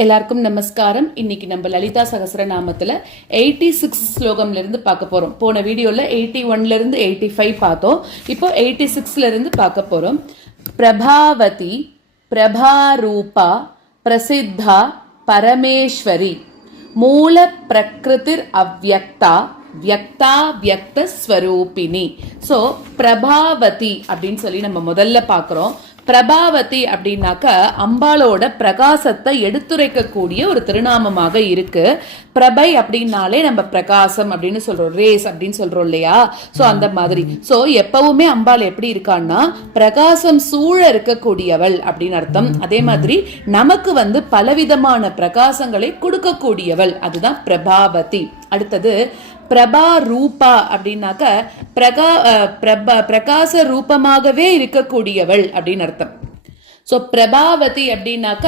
எல்லாருக்கும் நமஸ்காரம். இன்னைக்கு நம்ம லலிதா சகஸ்ரநாமத்துல 86 ஸ்லோகம்ல இருந்து பார்க்க போறோம். போன வீடியோல 81ல இருந்து 85 பார்த்தோம். இப்போ 86ல இருந்து பார்க்க போறோம். பிரபாவதி பிரபாரூபா பிரசித்தா பரமேஸ்வரி மூல பிரகிருதிர் அவ்யக்தா வியக்தா வியக்த ஸ்வரூபிணி. ஸோ பிரபாவதி அப்படின்னு சொல்லி நம்ம முதல்ல பார்க்குறோம். பிரபாவதி அப்படின்னாக்க அம்பாளோட பிரகாசத்தை எடுத்துரைக்கக்கூடிய ஒரு திருநாமமாக இருக்கு. பிரபை அப்படின்னாலே நம்ம பிரகாசம் அப்படின்னு சொல்றோம், ரேஸ் அப்படின்னு சொல்றோம் இல்லையா? சோ அந்த மாதிரி. சோ எப்பவுமே அம்பாள் எப்படி இருக்கான்னா பிரகாசம் சூழ இருக்கக்கூடியவள் அப்படின்னு அர்த்தம். அதே மாதிரி நமக்கு பலவிதமான பிரகாசங்களை கொடுக்கக்கூடியவள், அதுதான் பிரபாவதி. அடுத்தது பிரபா ரூபா அப்படின்னாக்க பிரகாச ரூபமாகவே இருக்கக்கூடியவள் அப்படின்னு அர்த்தம். ஸோ பிரபாவதி அப்படின்னாக்க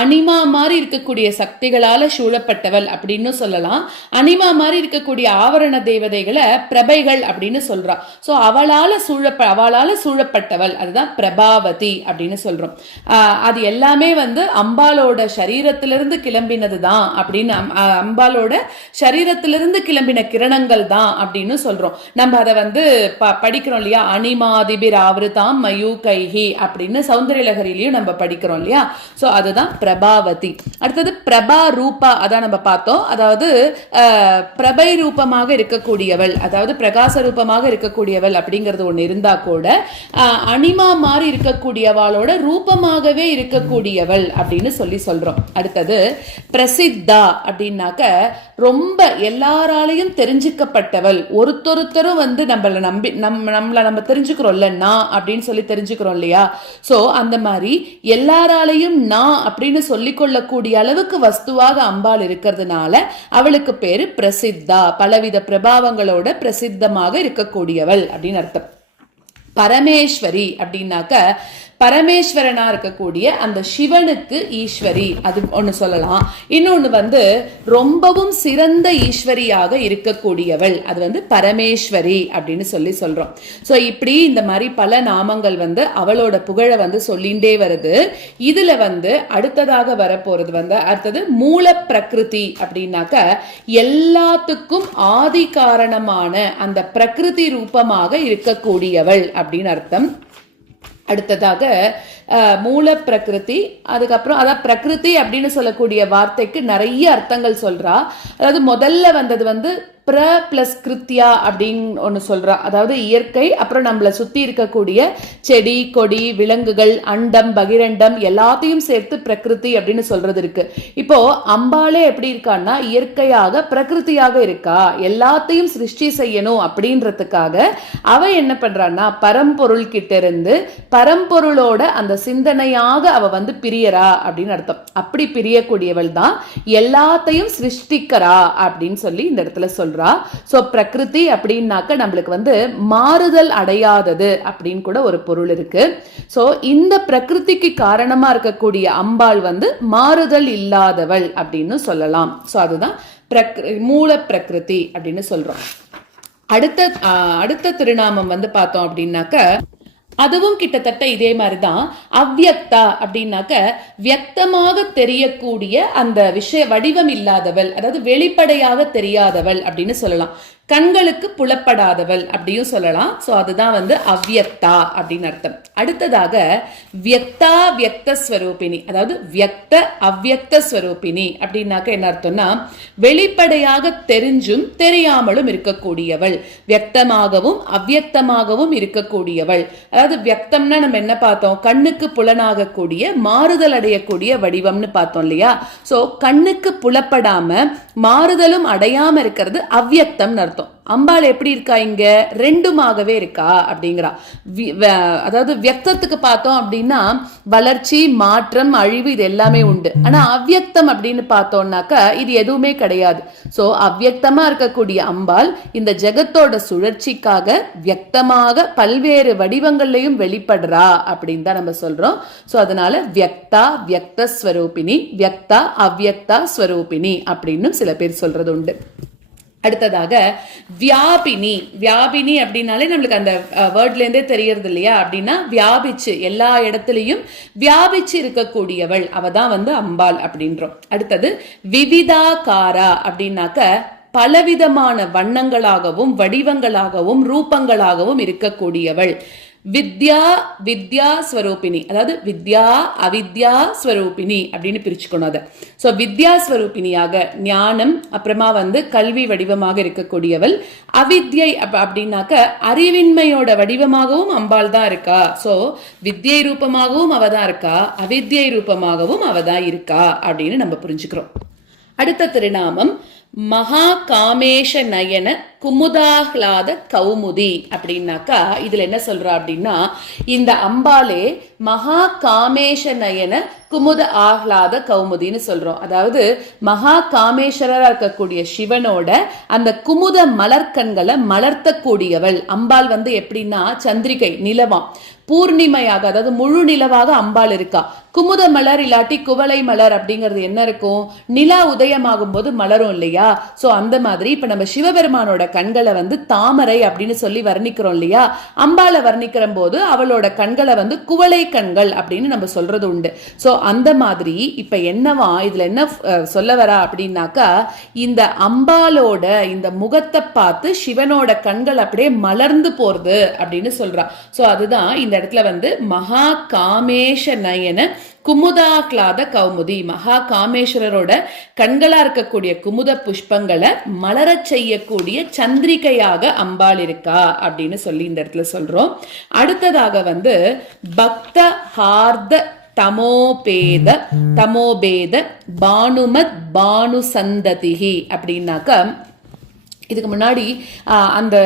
அனிமா மாதிரி இருக்கக்கூடிய சக்திகளால சூழப்பட்டவள் அப்படின்னு சொல்லலாம். அனிமா மாதிரி இருக்கக்கூடிய ஆவரண தேவதைகளை பிரபைகள் அப்படின்னு சொல்றா. ஸோ அவளால சூழப்பட்டவள், அதுதான் பிரபாவதி அப்படின்னு சொல்றோம். அது எல்லாமே அம்பாலோட சரீரத்திலிருந்து கிளம்பினது தான் அப்படின்னு, அம்பாலோட சரீரத்திலிருந்து கிளம்பின கிரணங்கள் தான் அப்படின்னு சொல்றோம். நம்ம அதை படிக்கிறோம் இல்லையா? அனிமாதிபிர் ஆவருதாம் மயூ கைஹி அப்படின்னு சௌந்தர்யலகரி நம்ம படிக்கிறோம் இல்லையா? சோ அதுதான் பிரபாவதி. அடுத்தது பிரபா ரூபா, அதான் நம்ம பார்த்தோம். அதாவது பிரபை ரூபமாக இருக்கக்கூடியவள், அதாவது பிரகாச ரூபமாக இருக்கக்கூடியவள் அப்படிங்கிறது ஒண்ணு இருந்தா கூட அனிமா மாதிரி இருக்கக்கூடியவளோட ரூபமாகவே இருக்கக்கூடியவள் அப்படின்னு சொல்றோம். அடுத்தது பிரசித்தா அப்படின்னாக்க ரொம்ப எல்லாராலையும் தெரிஞ்சுக்கப்பட்டவள். ஒருத்தரும் நம்மள நம்ம தெரிஞ்சுக்கிறோம்ல, நான் அப்படின்னு சொல்லி தெரிஞ்சுக்கிறோம் இல்லையா? சோ அந்த மாதிரி எல்லாராலையும் நான் அப்படின்னு சொல்லிக் கொள்ளக்கூடிய அளவுக்கு வஸ்துவாக அம்பாள் இருக்கிறதுனால அவளுக்கு பேரு பிரசித்தா, பலவித பிரபாவங்களோட பிரசித்தமாக இருக்கக்கூடியவள் அப்படின்னு அர்த்தம். பரமேஸ்வரி அப்படின்னாக்க பரமேஸ்வரனா இருக்கக்கூடிய அந்த சிவனுக்கு ஈஸ்வரி, அது ஒண்ணு சொல்லலாம். இன்னொன்னு ரொம்பவும் சிறந்த ஈஸ்வரியாக இருக்கக்கூடியவள், அது பரமேஸ்வரி அப்படின்னு சொல்றோம். சோ இப்படி இந்த மாதிரி பல நாமங்கள் அவளோட புகழ சொல்லிண்டே வருது. இதுல அடுத்ததாக வரப்போறது அடுத்தது மூல பிரகிருதி அப்படின்னாக்க எல்லாத்துக்கும் ஆதி காரணமான அந்த பிரகிருதி ரூபமாக இருக்கக்கூடியவள் அப்படின்னு அர்த்தம். அடுத்ததாக மூல பிரகிருதி, அதுக்கப்புறம் அதாவது பிரகிருதி அப்படின்னு சொல்லக்கூடிய வார்த்தைக்கு நிறைய அர்த்தங்கள் சொல்றா. அதாவது முதல்ல வந்தது பிர பிளஸ் கிருத்தியா அப்படின்னு ஒன்று சொல்றா. அதாவது இயற்கை, அப்புறம் நம்மளை சுத்தி இருக்கக்கூடிய செடி கொடி விலங்குகள் அண்டம் பகிரண்டம் எல்லாத்தையும் சேர்த்து பிரகிருதி அப்படின்னு சொல்றது இருக்கு. இப்போ அம்பாளே எப்படி இருக்கான்னா இயற்கையாக பிரகிருதியாக இருக்கா, எல்லாத்தையும் சிருஷ்டி செய்யணும் அப்படின்றதுக்காக அவ என்ன பண்றான்னா பரம்பொருள் கிட்ட இருந்து பரம்பொருளோட அந்த சிந்தனையாக அவ பிரியறா அப்படின்னு அர்த்தம். அப்படி பிரியக்கூடியவள் தான் எல்லாத்தையும் சிருஷ்டிக்கிறா அப்படின்னு சொல்லி இந்த இடத்துல சொல்றா. சோ பிரகிருதி அப்படின்னாக்க நம்மளுக்கு மாறுதல் அடையாதது அப்படின்னு கூட ஒரு பொருள் இருக்கு. சோ இந்த பிரகிருதிக்கு காரணமா இருக்கக்கூடிய அம்பாள் மாறுதல் இல்லாதவள் அப்படின்னு சொல்லலாம். சோ அதுதான் மூல பிரகிருதி அப்படின்னு சொல்றோம். அடுத்த திருநாமம் பார்த்தோம் அப்படின்னாக்க அதுவும் கிட்டத்தட்ட இதே மாதிரிதான். அவ்யக்தா அப்படின்னாக்க வியக்தமாக தெரியக்கூடிய அந்த விஷய வடிவம் இல்லாதவள், அதாவது வெளிப்படையாக தெரியாதவள் அப்படின்னு சொல்லலாம். கண்களுக்கு புலப்படாதவள் அப்படியும் சொல்லலாம். சோ அதுதான் அவ்யக்தா அப்படின்னு அர்த்தம். அடுத்ததாக வியக்தா வியக்த ஸ்வரூபிணி, அதாவது வியக்த அவ்யக்த ஸ்வரூபிணி அப்படின்னாக்க என்ன அர்த்தம்னா வெளிப்படையாக தெரிஞ்சும் தெரியாமலும் இருக்கக்கூடியவள், வியக்தமாகவும் அவ்யக்தமாகவும் இருக்கக்கூடியவள். அதாவது வியக்தம்னா நம்ம என்ன பார்த்தோம்? கண்ணுக்கு புலனாகக்கூடிய மாறுதல் அடையக்கூடிய வடிவம்னு பார்த்தோம் இல்லையா? சோ கண்ணுக்கு புலப்படாம மாறுதலும் அடையாம இருக்கிறது அவ்யக்தம் அர்த்தம். அம்பாள் எப்படி இருக்கா? இங்க ரெண்டுமாகவே இருக்கா அப்படிங்கிறா. அதாவது வியக்தத்துக்கு பார்த்தோம் அப்படின்னா வளர்ச்சி மாற்றம் அழிவு இது எல்லாமே உண்டு. ஆனா அவ்யக்தம் அப்படின்னு பார்த்தோம்னாக்க இது எதுவுமே கிடையாது. சோ அவ்யக்தமா இருக்கக்கூடிய அம்பாள் இந்த ஜெகத்தோட சுழற்சிக்காக வியக்தமாக பல்வேறு வடிவங்கள்லையும் வெளிப்படுறா அப்படின்னு தான் நம்ம சொல்றோம். சோ அதனால வியக்தா வியக்த ஸ்வரூபிணி, வியக்தா அவ்யக்தா ஸ்வரூபிணி அப்படின்னு சில பேர் சொல்றது உண்டு. அடுத்ததாக வியாபினி. வியாபினி அப்படின்னாலே நம்மளுக்கு அந்த வேர்ட்ல இருந்தே தெரியறது இல்லையா? அப்படின்னா வியாபிச்சு எல்லா இடத்துலயும் வியாபிச்சு இருக்கக்கூடியவள், அவ தான் வந்து அம்பாள் அப்படின்றோம். அடுத்தது விவிதாகாரா அப்படின்னாக்க பலவிதமான வண்ணங்களாகவும் வடிவங்களாகவும் ரூபங்களாகவும் இருக்கக்கூடியவள். வித்யா வித்யா ஸ்வரூபிணி, அதாவது வித்யா அவித்யா ஸ்வரூபிணி அப்படின்னு பிரிச்சுக்கணும் அதை. ஸோ வித்யா ஸ்வரூபிணியாக ஞானம், அப்புறமா வந்து கல்வி வடிவமாக இருக்கக்கூடியவள். அவித்யை அப்படின்னாக்க அறிவின்மையோட வடிவமாகவும் அம்பாள் தான் இருக்கா. ஸோ வித்யை ரூபமாகவும் அவ தான் இருக்கா, அவித்யை ரூபமாகவும் அவ தான் இருக்கா அப்படின்னு நம்ம புரிஞ்சுக்கிறோம். அடுத்த திருநாமம் மகா காமேஷ நயன குமுதாஹ்லாத கௌமுதி அப்படின்னாக்கா இதுல என்ன சொல்றா அப்படின்னா, இந்த அம்பாலே மகா காமேஷ நயன குமுத ஆஹ்லாத கௌமுதின்னு சொல்றோம். அதாவது மகா காமேஸ்வரரா இருக்கக்கூடிய சிவனோட அந்த குமுத மலர்கண்களை மலர்த்தக்கூடியவள் அம்பாள். வந்து எப்படின்னா சந்திரிகை நிலவாம், பூர்ணிமையாக அதாவது முழு நிலவாக அம்பாள் இருக்கா. குமுத மலர் இல்லாட்டி குவளை மலர் அப்படிங்கிறது என்ன இருக்கும், நிலா உதயமாகும் போது மலரும் இல்லையா? சோ அந்த மாதிரி இப்ப நம்ம சிவபெருமானோட கண்களை வந்து தாமரை அப்படின்னு சொல்லி வர்ணிக்கிறோம் இல்லையா? அம்பாளை வர்ணிக்கிற போது அவளோட கண்களை வந்து குவளை கண்கள் அப்படின்னு நம்ம சொல்றது உண்டு. சோ அந்த மாதிரி இப்ப என்னவா இதுல என்ன சொல்ல வரா அப்படின்னாக்கா, இந்த அம்பாலோட இந்த முகத்தை பார்த்து சிவனோட கண்கள் அப்படியே மலர்ந்து போறது அப்படின்னு சொல்றா. சோ அதுதான் இந்த இடத்துல வந்து மகா காமேஷ நயன குமுதாக்லாத கௌமுதி, மகா காமேஸ்வரரோட கண்களா இருக்கக்கூடிய குமுத புஷ்பங்களை மலரச் செய்யக்கூடிய சந்திரிகையாக அம்பாள் இருக்கா அப்படின்னு சொல்லி இந்த இடத்துல சொல்றோம். அடுத்ததாக வந்து பக்த ஹார்த தமோபேத பானுமத் பானு சந்ததிஹி அப்படின்னாக்க, இதுக்கு முன்னாடி அந்த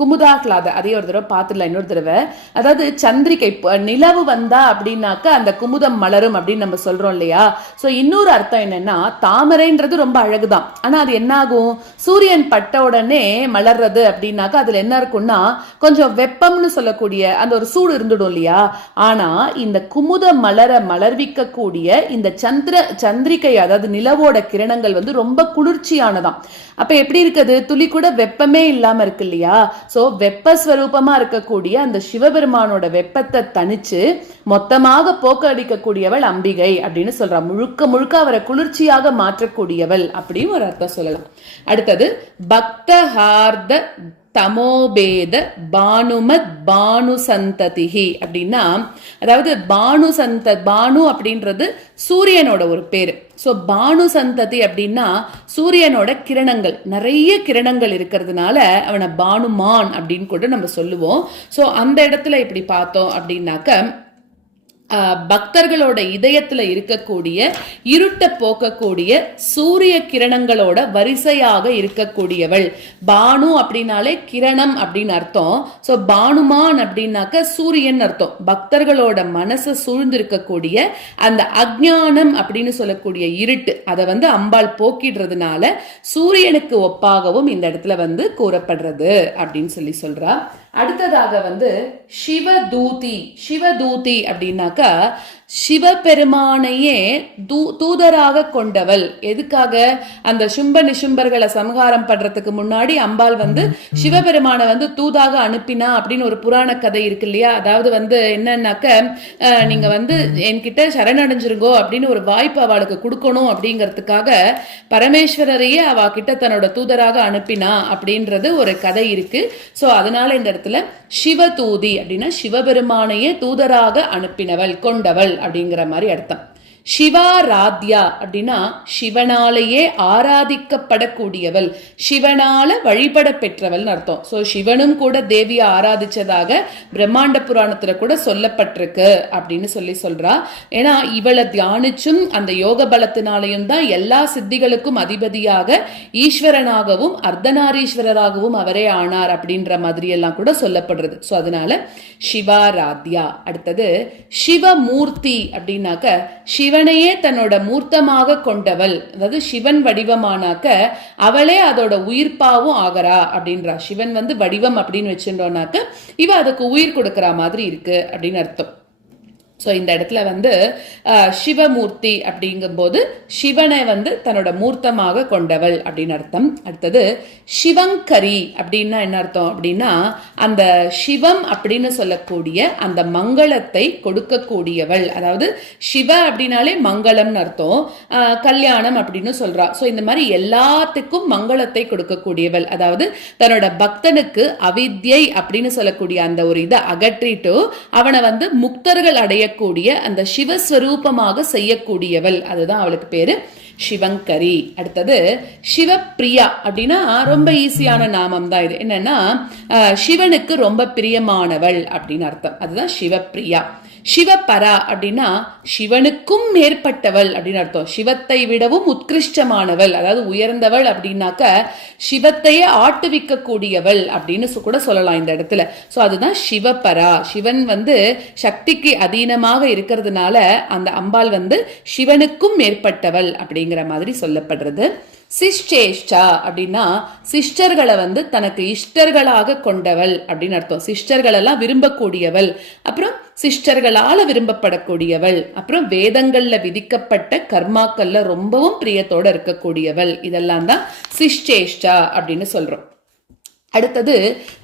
குமுதாக்லாத அதே ஒரு தடவை பார்த்துடலாம் இன்னொரு தடவை. அதாவது சந்திரிகை நிலவு வந்தா அப்படின்னாக்க அந்த குமுதம் மலரும் அப்படின்னு நம்ம சொல்றோம் இல்லையா? சோ இன்னொரு அர்த்தம் என்னன்னா, தாமரைன்றது ரொம்ப அழகுதான், ஆனா அது என்ன ஆகும், சூரியன் பட்ட உடனே மலர்றது அப்படின்னாக்க அதுல என்ன இருக்கும்னா கொஞ்சம் வெப்பம்னு சொல்லக்கூடிய அந்த ஒரு சூடு இருந்துடும் இல்லையா? ஆனா இந்த குமுத மலர்விக்க கூடிய இந்த சந்திரிகை அதாவது நிலவோட கிரணங்கள் வந்து ரொம்ப குளிர்ச்சியானதாம். அப்ப எப்படி இருக்குது, துளி கூட வெப்பமே இல்லாம இருக்கு இல்லையா? சோ வெப்பஸ்வரூபமா இருக்கக்கூடிய அந்த சிவபெருமானோட வெப்பத்தை தனிச்சு மொத்தமாக போக்க அடிக்கக்கூடியவள் அம்பிகை அப்படின்னு சொல்றா. முழுக்க முழுக்க அவரை குளிர்ச்சியாக மாற்றக்கூடியவள் அப்படின்னு ஒரு அர்த்தம் சொல்லலாம். அடுத்தது பக்தஹார்த தமோபேத பானுமத் பானு சந்ததிஹி அப்படின்னா, அதாவது பானு அப்படின்றது சூரியனோட ஒரு பேரு. சோ பானு சந்ததி அப்படின்னா சூரியனோட கிரணங்கள், நிறைய கிரணங்கள் இருக்கிறதுனால அவனை பானுமான் அப்படின்னு கூட நம்ம சொல்லுவோம். சோ அந்த இடத்துல இப்படி பார்த்தோம் அப்படின்னாக்க பக்தர்களோட இதயத்துல இருக்கக்கூடிய இருட்ட போக்கக்கூடிய சூரிய கிரணங்களோட வரிசையாக இருக்கக்கூடியவள். பானு அப்படின்னாலே கிரணம் அப்படின்னு அர்த்தம். சோ பானுமான் அப்படின்னாக்க சூரியன் அர்த்தம். பக்தர்களோட மனசை சூழ்ந்திருக்கக்கூடிய அந்த அஜ்ஞானம் அப்படின்னு சொல்லக்கூடிய இருட்டு அதை வந்து அம்பாள் போக்கிடுறதுனால சூரியனுக்கு ஒப்பாகவும் இந்த இடத்துல வந்து கூறப்படுறது அப்படின்னு சொல்லி சொல்றா. அடுத்ததாக வந்து சிவதூதி அப்படின்னாக்க சிவபெருமானையே தூதராக கொண்டவள். எதுக்காக, அந்த சும்ப நிசும்பர்களை சம்ஹாரம் பண்றதுக்கு முன்னாடி அம்பாள் வந்து சிவபெருமானை வந்து தூதாக அனுப்பினா அப்படின்னு ஒரு புராண கதை இருக்கு இல்லையா? அதாவது வந்து என்னன்னாக்க, நீங்க வந்து என்கிட்ட சரணடைஞ்சிருங்கோ அப்படின்னு ஒரு வாய்ப்பு அவளுக்கு கொடுக்கணும் அப்படிங்கிறதுக்காக பரமேஸ்வரரையே அவ கிட்ட தன்னோட தூதராக அனுப்பினா அப்படின்றது ஒரு கதை இருக்கு. சோ அதனால இந்த இடத்துல சிவதூதி அப்படின்னா சிவபெருமானையே தூதராக அனுப்பினவள், கொண்டவள் அப்படிங்கிற மாதிரி அர்த்தம். சிவாராத்யா அப்படின்னா சிவனாலேயே ஆராதிக்கப்படக்கூடியவள், சிவனால வழிபட பெற்றவள் அர்த்தம். சோ சிவனும் கூட தேவியை ஆராதிச்சதாக பிரம்மாண்ட புராணத்துல கூட சொல்லப்பட்டிருக்கு அப்படின்னு சொல்றா. ஏன்னா இவளை தியானிச்சும் அந்த யோக பலத்தினாலையும் தான் எல்லா சித்திகளுக்கும் அதிபதியாக ஈஸ்வரனாகவும் அர்த்தநாரீஸ்வரராகவும் அவரே ஆனார் அப்படின்ற மாதிரி எல்லாம் கூட சொல்லப்படுறது. சோ அதனால சிவாராத்யா. அடுத்தது சிவமூர்த்தி அப்படின்னாக்க சிவனையே தன்னோட மூர்த்தமாக கொண்டவள், அதாவது சிவன் வடிவமானாக்க அவளே அதோட உயிர்ப்பாவும் ஆகிறா அப்படின்றா. சிவன் வந்து வடிவம் அப்படின்னு வச்சுட்டோம்னாக்க இவ அதுக்கு உயிர் கொடுக்கற மாதிரி இருக்கு அப்படின்னு அர்த்தம். ஸோ இந்த இடத்துல வந்து சிவமூர்த்தி அப்படிங்கும்போது சிவனை வந்து தன்னோட மூர்த்தமாக கொண்டவள் அப்படின்னு அர்த்தம். அடுத்தது சிவங்கரி அப்படின்னா என்ன அர்த்தம் அப்படின்னா அந்த சிவம் அப்படின்னு சொல்லக்கூடிய அந்த மங்களத்தை கொடுக்கக்கூடியவள். அதாவது சிவ அப்படின்னாலே மங்களம்னு அர்த்தம், கல்யாணம் அப்படின்னு சொல்றா. ஸோ இந்த மாதிரி எல்லாத்துக்கும் மங்களத்தை கொடுக்கக்கூடியவள். அதாவது தன்னோட பக்தனுக்கு அவித்யை அப்படின்னு சொல்லக்கூடிய அந்த ஒரு இதை அகற்றிட்டு அவனை வந்து முக்தர்கள் அடைய கூடிய அந்த சிவஸ்வரூபமாக செய்யக்கூடியவள். அதுதான் அவளுக்கு பேரு சிவங்கரி. அடுத்தது சிவப்பிரியா அப்படின்னா ரொம்ப ஈஸியான நாமம் தான் இது. என்னன்னா சிவனுக்கு ரொம்ப பிரியமானவள் அப்படின்னு அர்த்தம். அதுதான் சிவப்பிரியா. சிவபரா அப்படின்னா சிவனுக்கும் மேற்பட்டவள் அப்படின்னு அர்த்தம். சிவத்தை விடவும் உத்கிருஷ்டமானவள், அதாவது உயர்ந்தவள் அப்படின்னாக்க சிவத்தையே ஆட்டுவிக்க கூடியவள் அப்படின்னு கூட சொல்லலாம் இந்த இடத்துல. ஸோ அதுதான் சிவபரா. சிவன் வந்து சக்திக்கு அதீனமாக இருக்கிறதுனால அந்த அம்பாள் வந்து சிவனுக்கும் மேற்பட்டவள் அப்படிங்கிற மாதிரி சொல்லப்படுறது. சிஷ்டேஷ்டா அப்படின்னா சிஷ்டர்களை வந்து தனக்கு இஷ்டர்களாக கொண்டவள் அப்படின்னு அர்த்தம். சிஷ்டர்கள் எல்லாம் விரும்பக்கூடியவள், அப்புறம் சிஷ்டர்களால விரும்பப்படக்கூடியவள், அப்புறம் வேதங்கள்ல விதிக்கப்பட்ட கர்மாக்கள்ல ரொம்பவும் பிரியத்தோட இருக்கக்கூடியவள். இதெல்லாம் தான் சிஷ்டேஷ்டா அப்படின்னு சொல்றோம். அடுத்தது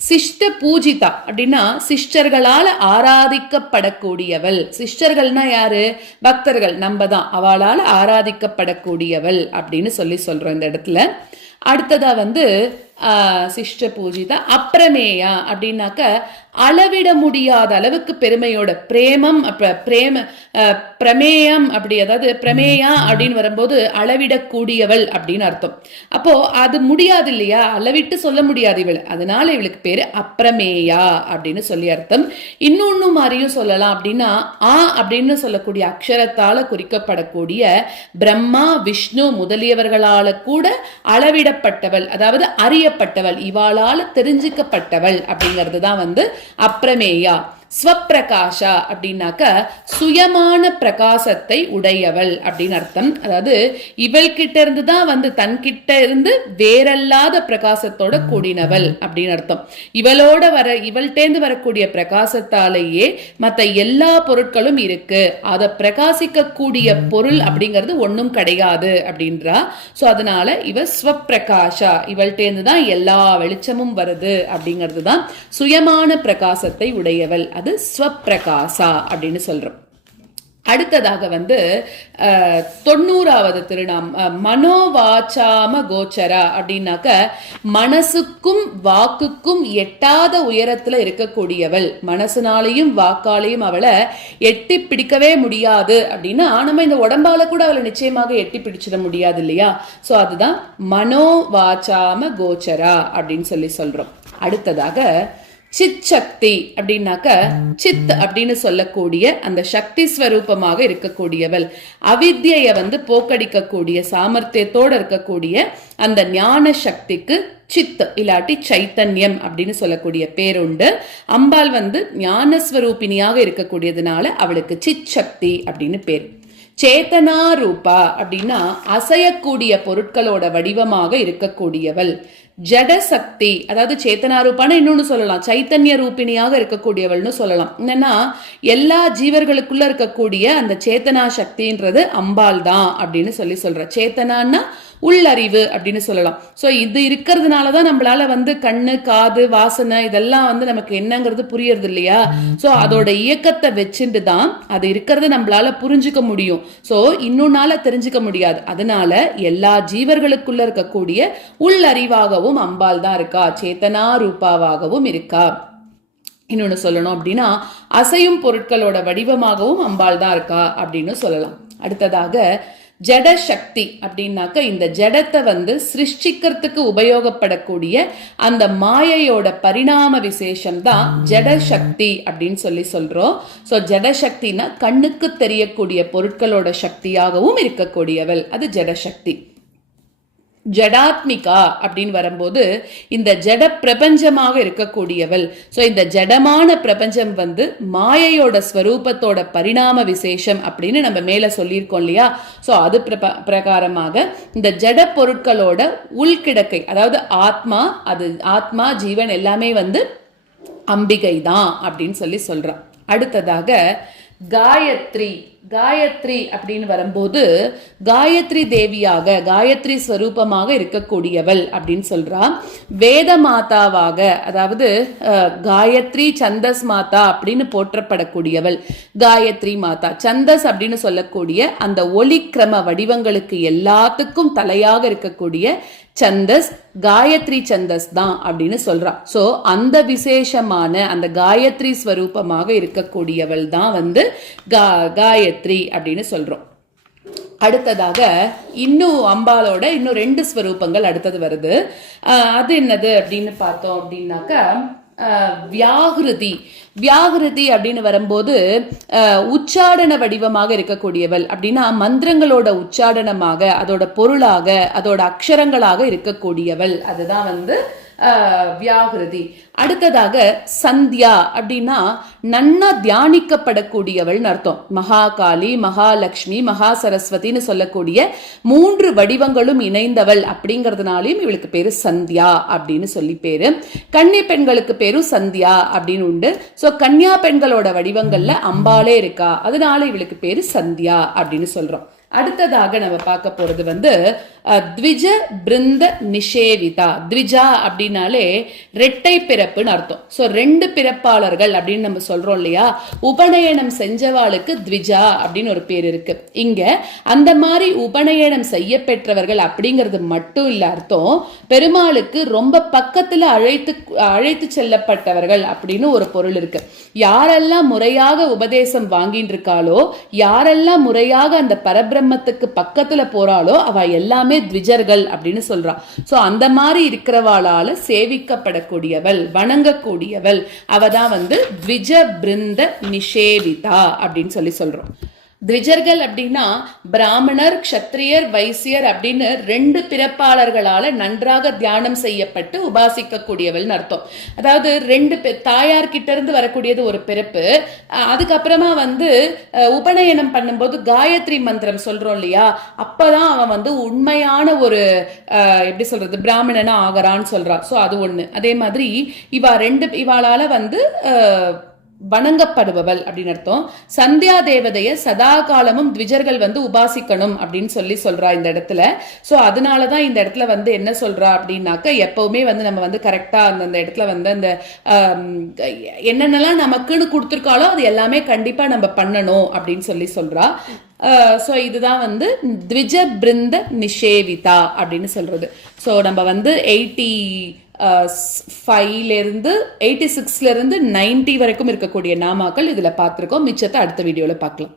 சிஷ்ட பூஜிதா அப்படின்னா சிஷ்டர்களால ஆராதிக்கப்படக்கூடியவள். சிஷ்டர்கள்னா யாரு? பக்தர்கள், நம்ம தான். அவளால் ஆராதிக்கப்படக்கூடியவள் அப்படின்னு சொல்றோம் இந்த இடத்துல. அடுத்ததா வந்து சிஷ்ட பூஜிதா. அப்பிரமேயா அப்படின்னாக்க அளவிட முடியாத அளவுக்கு பெருமையோட பிரேமம் பிரமேயம் அப்படி, அதாவது பிரமேயா அப்படின்னு வரும்போது அளவிடக்கூடியவள் அப்படின்னு அர்த்தம். அப்போ அது முடியாது இல்லையா, அளவிட்டு சொல்ல முடியாது இவள், அதனால இவளுக்கு பேரு அப்பிரமேயா அப்படின்னு சொல்லி அர்த்தம். இன்னொன்னு மாதிரியும் சொல்லலாம். அப்படின்னா அப்படின்னு சொல்லக்கூடிய அக்ஷரத்தால குறிக்கப்படக்கூடிய பிரம்மா விஷ்ணு முதலியவர்களால கூட அளவிடப்பட்டவள், அதாவது அறியப்பட்டவள், இவாளால தெரிஞ்சுக்கப்பட்டவள் அப்படிங்கிறது தான் வந்து அப்பிரமேயா. ஸ்வப்பிரகாஷா அப்படின்னாக்க சுயமான பிரகாசத்தை உடையவள் அப்படின்னு அர்த்தம். அதாவது இவள் கிட்ட இருந்து தான் வந்து தன்கிட்ட இருந்து வேறல்லாத பிரகாசத்தோட கூடினவள் அப்படின்னு அர்த்தம். இவள்கிட்டேந்து வரக்கூடிய பிரகாசத்தாலேயே மற்ற எல்லா பொருட்களும் இருக்கு, அதை பிரகாசிக்க கூடிய பொருள் அப்படிங்கிறது ஒன்றும் கிடையாது அப்படின்றா. ஸோ அதனால இவ ஸ்வப்பிரகாஷா, இவள்கிட்டேந்து தான் எல்லா வெளிச்சமும் வருது அப்படிங்கிறது தான் சுயமான பிரகாசத்தை உடையவள். அது ஸ்வப்பிரகாசா அப்படின்னு சொல்றோம். அடுத்ததாக வந்து 90வது திருநாம் மனோவாச்சாம கோச்சரா அப்படின்னாக்க மனசுக்கும் வாக்குக்கும் எட்டாத உயரத்துல இருக்கக்கூடியவள். மனசுனாலையும் வாக்காலையும் அவளை எட்டி பிடிக்கவே முடியாது அப்படின்னா நம்ம இந்த உடம்பால கூட அவளை நிச்சயமாக எட்டி பிடிச்சிட முடியாது இல்லையா. சோ அதுதான் மனோவாச்சாம கோச்சரா அப்படின்னு சொல்றோம். அடுத்ததாக சித் சக்தி அப்படின்னாக்க சித் அப்படின்னு சொல்லக்கூடிய அந்த சக்தி ஸ்வரூபமாக இருக்கக்கூடியவள். அவித்யை வந்து போக்கடிக்கக்கூடிய சாமர்த்தியத்தோட இருக்கக்கூடிய அந்த ஞான சக்திக்கு சித் இல்லாட்டி சைத்தன்யம் அப்படின்னு சொல்லக்கூடிய பேருண்டு. அம்பாள் வந்து ஞானஸ்வரூபிணியாக இருக்கக்கூடியதுனால அவளுக்கு சித் சக்தி அப்படின்னு பேர். சேத்தனா ரூபா அப்படின்னா அசையக்கூடிய பொருட்களோட வடிவமாக இருக்கக்கூடியவள். ஜடசக்தி, அதாவது சேத்தனா ரூபான இன்னொன்னு சொல்லலாம், சைத்தன்ய ரூபிணியாக இருக்கக்கூடியவள்னு சொல்லலாம். என்னன்னா எல்லா ஜீவர்களுக்குள்ள இருக்கக்கூடிய அந்த சேத்தனா சக்தின்றது அம்பாள் தான் அப்படின்னு சொல்ற. சேத்தனான்னா உள்ளறிவு அப்படின்னு சொல்லலாம். ஸோ இது இருக்கிறதுனாலதான் நம்மளால வந்து கண்ணு காது வாசனை இதெல்லாம் வந்து நமக்கு என்னங்கிறது புரியறது இல்லையா. ஸோ அதோட இயக்கத்தை வச்சுட்டு தான் அது இருக்கிறத நம்மளால புரிஞ்சுக்க முடியும். ஸோ இன்னொன்னால தெரிஞ்சுக்க முடியாது. அதனால எல்லா ஜீவர்களுக்குள்ள இருக்கக்கூடிய உள்ளறிவாகவும் அம்பாள் தான் இருக்கா, சேத்தனா ரூபாவாகவும் இருக்கா. இன்னொன்னு சொல்லணும் அப்படின்னா அசையும் பொருட்களோட வடிவமாகவும் அம்பாள் தான் இருக்கா அப்படின்னு சொல்லலாம். அடுத்ததாக ஜட சக்தி அப்படின்னாக்க இந்த ஜடத்தை வந்து சிருஷ்டிக்கிறதுக்கு உபயோகப்படக்கூடிய அந்த மாயையோட பரிணாம விசேஷம் தான் ஜட சக்தி அப்படின்னு சொல்றோம். சோ ஜட சக்தினா கண்ணுக்கு தெரியக்கூடிய பொருட்களோட சக்தியாகவும் இருக்கக்கூடியவள், அது ஜட சக்தி. ஜடாத்மிகா அப்படின்னு வரும்போது இந்த ஜட பிரபஞ்சமாக இருக்கக்கூடியவள். ஸோ இந்த ஜடமான பிரபஞ்சம் வந்து மாயையோட ஸ்வரூபத்தோட பரிணாம விசேஷம் அப்படின்னு நம்ம மேல சொல்லியிருக்கோம் இல்லையா. ஸோ அது பிரகாரமாக இந்த ஜட பொருட்களோட உள்கிடக்கை, அதாவது ஆத்மா, அது ஆத்மா ஜீவன் எல்லாமே வந்து அம்பிகை தான் அப்படின்னு சொல்றான். அடுத்ததாக காயத்ரி. காயத்ரி அப்படின்னு வரும்போது காயத்ரி தேவியாக, காயத்ரி ஸ்வரூபமாக இருக்கக்கூடியவள் அப்படின்னு சொல்றா. வேத மாதாவாக, அதாவது காயத்ரி சந்தஸ் மாதா அப்படின்னு போற்றப்படக்கூடியவள் காயத்ரி மாதா. சந்தஸ் அப்படின்னு சொல்லக்கூடிய அந்த ஒலிக்கிரம வடிவங்களுக்கு எல்லாத்துக்கும் தலையாக இருக்கக்கூடிய சந்தஸ் காயத்ரி சந்தஸ் தான் அப்படின்னு சொல்றா. சோ அந்த விசேஷமான அந்த காயத்ரி ஸ்வரூபமாக இருக்கக்கூடியவள் தான் வந்து காயத்ரி அப்படின்னு சொல்றோம். அடுத்ததாக இன்னும் அம்பாலோட இன்னும் 2 ஸ்வரூபங்கள் அடுத்தது வருது. அது என்னது அப்படின்னு பார்த்தோம் அப்படின்னாக்கா வியாகிருதி. வியாகிருதி அப்படின்னு வரும்போது உச்சாடன வடிவமாக இருக்கக்கூடியவள் அப்படின்னா மந்திரங்களோட உச்சாடனமாக, அதோட பொருளாக, அதோட அக்ஷரங்களாக இருக்கக்கூடியவள், அதுதான் வந்து வியாகிருதி. அடுத்ததாக சந்தியா அப்படின்னா நன்னா தியானிக்கப்படக்கூடியவள் அர்த்தம். மகாகாளி, மகாலட்சுமி, மகா சரஸ்வதினு சொல்லக்கூடிய 3 வடிவங்களும் இணைந்தவள் அப்படிங்கறதுனாலையும் இவளுக்கு பேரு சந்தியா அப்படின்னு சொல்லி பேரு. கன்னி பெண்களுக்கு பேரும் சந்தியா அப்படின்னு உண்டு. சோ கன்னியா பெண்களோட வடிவங்கள்ல அம்பாலே இருக்கா, அதனால இவளுக்கு பேரு சந்தியா அப்படின்னு சொல்றோம். அடுத்ததாக நம்ம பார்க்க போறது வந்து த்விஜ பிருந்த நிஷேவிதா. த்விஜா அப்படின்னாலே ரெட்டை பிறப்புன்னு அர்த்தம். சோ 2 பிறப்பாளர்கள் அப்படின்னு நம்ம சொல்றோம் இல்லையா. உபநயனம் செஞ்சவாளுக்கு த்விஜா அப்படின்னு ஒரு பேர் இருக்கு. இங்க அந்த மாதிரி உபநயனம் செய்ய பெற்றவர்கள் அப்படிங்கிறது மட்டும் இல்ல அர்த்தம். பெருமாளுக்கு ரொம்ப பக்கத்துல அழைத்து செல்லப்பட்டவர்கள் அப்படின்னு ஒரு பொருள் இருக்கு. யாரெல்லாம் முறையாக உபதேசம் வாங்கிட்டு இருக்காளோ, யாரெல்லாம் முறையாக அந்த பரபிரம்மத்துக்கு பக்கத்துல போறாளோ அவ எல்லாமே த்விஜர்கள் அப்படின்னு சொல்றா. சோ அந்த மாதிரி இருக்கிறவாளால சேவிக்கப்படக்கூடியவள், வணங்கக்கூடியவள், அவதான் வந்து த்விஜ பிருந்த நிஷேவிதா அப்படின்னு சொல்றோம். த்விஜர்கள் அப்படின்னா பிராமணர், க்ஷத்ரியர், வைசியர் அப்படின்னு 2 பிறப்பாளர்களால நன்றாக தியானம் செய்யப்பட்டு உபாசிக்கக்கூடியவள் அர்த்தம். அதாவது 2 தாயார் கிட்ட இருந்து வரக்கூடியது ஒரு பிறப்பு. அதுக்கப்புறமா வந்து உபநயனம் பண்ணும்போது காயத்ரி மந்திரம் சொல்றோம் இல்லையா, அப்பதான் அவன் வந்து உண்மையான ஒரு எப்படி சொல்றது பிராமணனா ஆகிறான்னு சொல்றா. சோ அது ஒண்ணு. அதே மாதிரி இவாளால வந்து வணங்கப்படுபவள் அப்படின்னு அர்த்தம். சந்தியா தேவதைய சதா காலமும் த்விஜர்கள் வந்து உபாசிக்கணும் அப்படின்னு சொல்றா இந்த இடத்துல. சோ அதனாலதான் இந்த இடத்துல வந்து என்ன சொல்றா அப்படின்னாக்க எப்பவுமே வந்து நம்ம வந்து கரெக்டா அந்த இடத்துல வந்து அந்த என்னென்னலாம் நமக்குன்னு கொடுத்துருக்காளோ அது எல்லாமே கண்டிப்பா நம்ம பண்ணணும் அப்படின்னு சொல்றா. சோ இதுதான் வந்து த்விஜ பிருந்த நிஷேவிதா அப்படின்னு சொல்றது. சோ நம்ம வந்து 86 இருந்து 90 வரைக்கும் இருக்கக்கூடிய நாமாக்கள் இதுல பார்த்திருக்கோம். மிச்சத்தை அடுத்த வீடியோல பார்க்கலாம்.